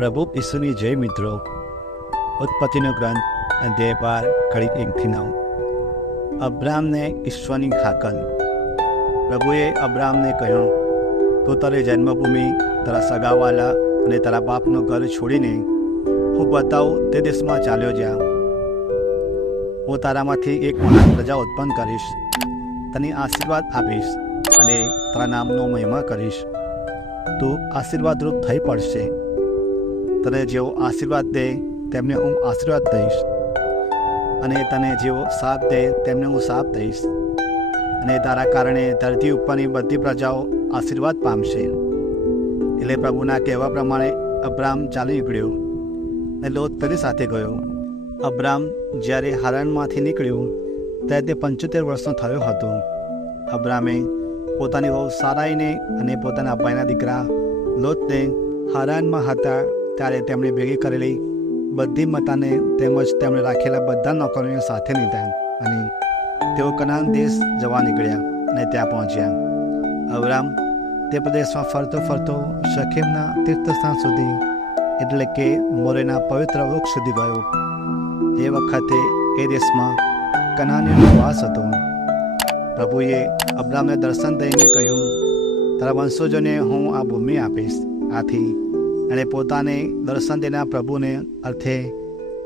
પ્રભુ ઈસુની જય મિત્રો. ઉત્પત્તિનો ગ્રંથ અધ્યાય 12 કડી 1-9. અબ્રામને ઈશ્વરની હાકલ. પ્રભુએ અબ્રામને કહ્યું, તું તારી જન્મભૂમિ, તારા સગાવાલા અને તારા બાપનું ઘર છોડીને હું બતાવું તે દેશમાં ચાલ્યો જા. હું તારામાંથી એક મહાન પ્રજા ઉત્પન્ન કરીશ, તને આશીર્વાદ આપીશ અને તારા નામનો મહિમા કરીશ. તું આશીર્વાદરૂપ થઈ પડશે. તને જેવો આશીર્વાદ દે તેમને હું આશીર્વાદ દઈશ, અને તને જેવો શાપ દે તેમને હું શાપ દઈશ. અને તારા કારણે ધરતી ઉપરની બધી પ્રજાઓ આશીર્વાદ પામશે. એટલે પ્રભુના કહેવા પ્રમાણે અબ્રામ ચાલી નીકળ્યો અને લોત તેની સાથે ગયો. અબ્રામ જ્યારે હારાનમાંથી નીકળ્યું ત્યારે તે 75 વર્ષનો થયો હતો. અબ્રામે પોતાની વહુ સારાઈને અને પોતાના ભાઈના દીકરા લોતને હારાનમાં હતા ત્યારે તેમણે ભેગી કરેલી બધી માતાને તેમજ તેમણે રાખેલા બધા નોકરીઓને સાથે લીધા અને તેઓ કનાન દેશ જવા નીકળ્યા અને ત્યાં પહોંચ્યા. અબ્રામ તે પ્રદેશમાં ફરતો ફરતો શેકેમના તીર્થસ્થાન સુધી, એટલે કે મોરેના પવિત્ર વૃક્ષ સુધી ગયો. એ વખતે એ દેશમાં કનાનીનો વાસ હતો. પ્રભુએ અબ્રામને દર્શન દઈને કહ્યું, તારા વંશજોને હું આ ભૂમિ આપીશ. આથી એણે પોતાને દર્શન દેનાર પ્રભુને અર્થે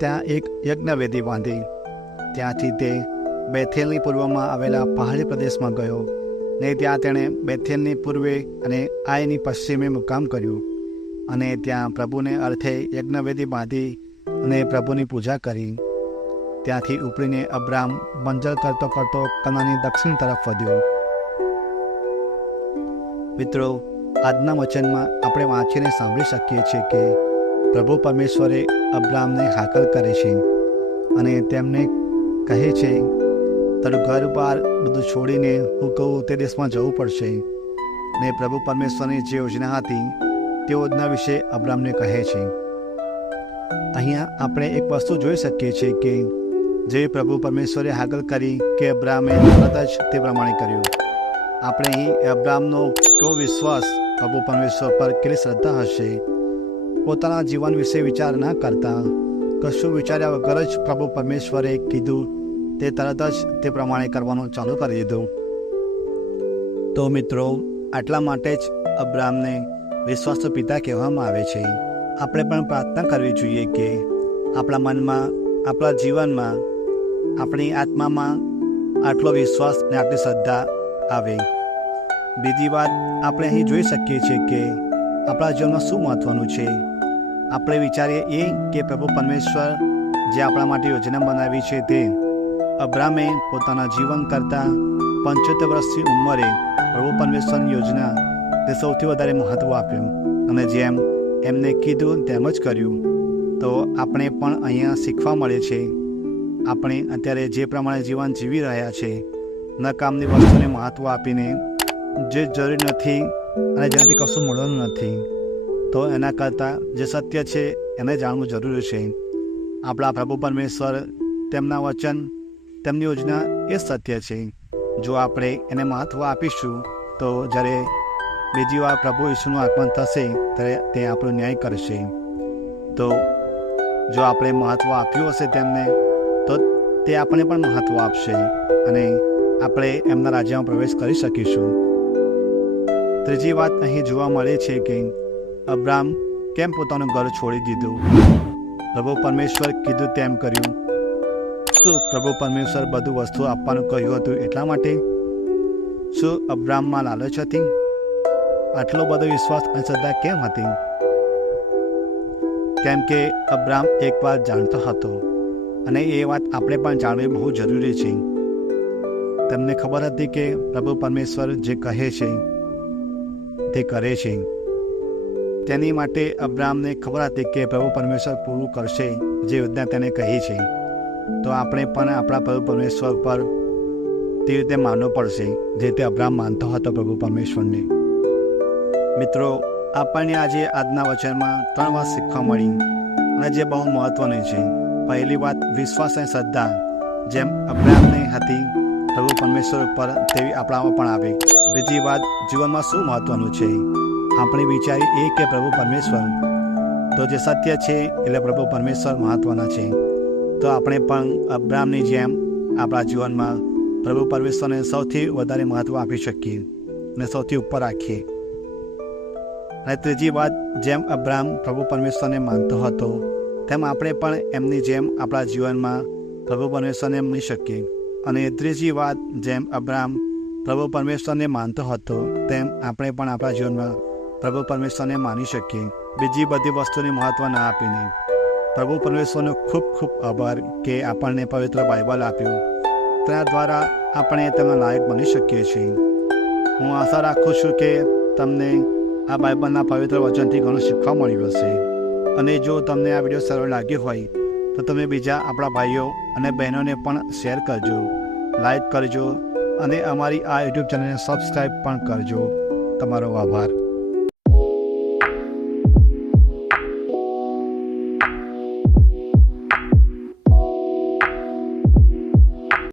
ત્યાં એક યજ્ઞવેદી બાંધી. ત્યાંથી તે બેથેલની પૂર્વમાં આવેલા પહાડી પ્રદેશમાં ગયો ને ત્યાં તેણે બેથેલની પૂર્વે અને આઈની પશ્ચિમે મુકામ કર્યું અને ત્યાં પ્રભુને અર્થે યજ્ઞવેદી બાંધી અને પ્રભુની પૂજા કરી. ત્યાંથી ઉપડીને અબ્રામ બંજર કરતો કરતો કનાનની દક્ષિણ તરફ વધ્યો. મિત્રો, આજના વચનમાં આપણે વાંચીને સાંભળી શકીએ છીએ કે પ્રભુ પરમેશ્વરે અબ્રામને હાકલ કરે છે અને તેમને કહે છે, તારું ઘર બાર બધું છોડીને હું કહું તે દેશમાં જવું પડશે. ને પ્રભુ પરમેશ્વરની જે યોજના હતી તે યોજના વિશે અબ્રામને કહે છે. અહીંયા આપણે એક વસ્તુ જોઈ શકીએ છીએ કે જે પ્રભુ પરમેશ્વરે હાકલ કરી કે અબ્રામે તરત જ તે પ્રમાણે કર્યું. આપણે અહીં અબ્રામનો કેવો વિશ્વાસ, પ્રભુ પરમેશ્વર પર કેટલી શ્રદ્ધા હશે. પોતાના જીવન વિશે વિચાર ના કરતા, કશું વિચાર્યા વગર જ પ્રભુ પરમેશ્વરે કીધું તે તરત જ તે પ્રમાણે કરવાનું ચાલુ કરી દીધું. તો મિત્રો, આટલા માટે જ અબ્રામને વિશ્વાસનો પિતા કહેવામાં આવે છે. આપણે પણ પ્રાર્થના કરવી જોઈએ કે આપણા મનમાં, આપણા જીવનમાં, આપણી આત્મામાં આટલો વિશ્વાસ અને આટલી શ્રદ્ધા આવે. બીજી વાત, આપણે અહીં જોઈ શકીએ છીએ કે આપણા જીવનમાં શું મહત્ત્વનું છે. આપણે વિચારીએ એ કે પ્રભુ પરમેશ્વર જે આપણા માટે યોજના બનાવી છે તે અબ્રામે પોતાના જીવન કરતાં 75 વર્ષની ઉંમરે પ્રભુ પરમેશ્વરની યોજના તે સૌથી વધારે મહત્ત્વ આપ્યું અને જેમ એમને કીધું તેમ જ કર્યું. તો આપણે પણ અહીંયા શીખવા મળે છે. આપણે અત્યારે જે પ્રમાણે જીવન જીવી રહ્યા છે, નકામની વસ્તુને મહત્ત્વ આપીને જે જરૂરી નથી અને જેનાથી કશું મળવાનું નથી, તો એના કરતાં જે સત્ય છે એને જાણવું જરૂરી છે. આપણા પ્રભુ પરમેશ્વર, તેમના વચન, તેમની યોજના એ સત્ય છે. જો આપણે એને મહત્ત્વ આપીશું તો જ્યારે બીજી વાર પ્રભુ ઈસુનું આગમન થશે ત્યારે તે આપણો ન્યાય કરશે. તો જો આપણે મહત્ત્વ આપ્યું હશે તેમને, તો તે આપણે પણ મહત્ત્વ આપશે અને આપણે એમના રાજ્યમાં પ્રવેશ કરી શકીશું. ત્રીજી વાત અહીં જોવા મળે છે કે અબ્રામ કેમ પોતાનું ઘર છોડી દીધું. પ્રભુ પરમેશ્વર કીધું તેમ કર્યું. શું પ્રભુ પરમેશ્વર બધું વસ્તુ આપવાનું કહ્યું હતું એટલા માટે? શું અબ્રામમાં લાલચ હતી? આટલો બધો વિશ્વાસ અને શ્રદ્ધા કેમ હતી? કેમ કે અબ્રામ એક વાત જાણતો હતો અને એ વાત આપણે પણ જાણવી બહુ જરૂરી છે. તેમને ખબર હતી કે પ્રભુ પરમેશ્વર જે કહે છે તે કરે છે. તેની માટે અબ્રામને ખબર હતી કે પ્રભુ પરમેશ્વર પૂરું કરશે જે યોજના તેને કહી છે. તો આપણે પણ આપણા પ્રભુ પરમેશ્વર પર તે રીતે માનવું પડશે જે તે અબ્રામ માનતો હતો પ્રભુ પરમેશ્વરને. મિત્રો, આપણને આજે આજના વચનમાં 3 વાત શીખવા મળી અને જે બહુ મહત્ત્વની છે. પહેલી વાત, વિશ્વાસ અને શ્રદ્ધા જેમ અબ્રામને હતી પ્રભુ પરમેશ્વર ઉપર, તેવી આપણામાં પણ આવે. બીજી વાત, જીવનમાં શું મહત્ત્વનું છે. આપણે વિચારીએ કે પ્રભુ પરમેશ્વર તો જે સત્ય છે એટલે પ્રભુ પરમેશ્વર મહત્ત્વના છે. તો આપણે પણ અબ્રાહમની જેમ આપણા જીવનમાં પ્રભુ પરમેશ્વરને સૌથી વધારે મહત્ત્વ આપી શકીએ અને સૌથી ઉપર રાખીએ. અને ત્રીજી વાત, જેમ અબ્રાહમ પ્રભુ પરમેશ્વરને માનતો હતો તેમ આપણે પણ એમની જેમ આપણા જીવનમાં પ્રભુ પરમેશ્વરને માની શકીએ. અને ત્રીજી વાત, જેમ અબ્રાહમ પ્રભુ પરમેશ્વરને માનતો હતો તેમ આપણે પણ આપણા જીવનમાં પ્રભુ પરમેશ્વરને માની શકીએ. બીજી બધી વસ્તુની મહત્ત્વ ના આપીને. પ્રભુ પરમેશ્વરનો ખૂબ ખૂબ આભાર કે આપણને પવિત્ર બાઇબલ આપ્યું. તેના દ્વારા આપણે તેમના લાયક બની શકીએ છીએ. હું આશા રાખું છું કે તમને આ બાઇબલના પવિત્ર વચનથી ઘણું શીખવા મળ્યું હશે. અને જો તમને આ વિડીયો સરળ લાગ્યો હોય તો તમે બીજા આપણા ભાઈઓ અને બહેનોને પણ શેર કરજો, લાઈક કરજો અને અમારી આ યુટ્યુબ ચેનલને સબસ્ક્રાઈબ પણ કરજો. તમારો આભાર.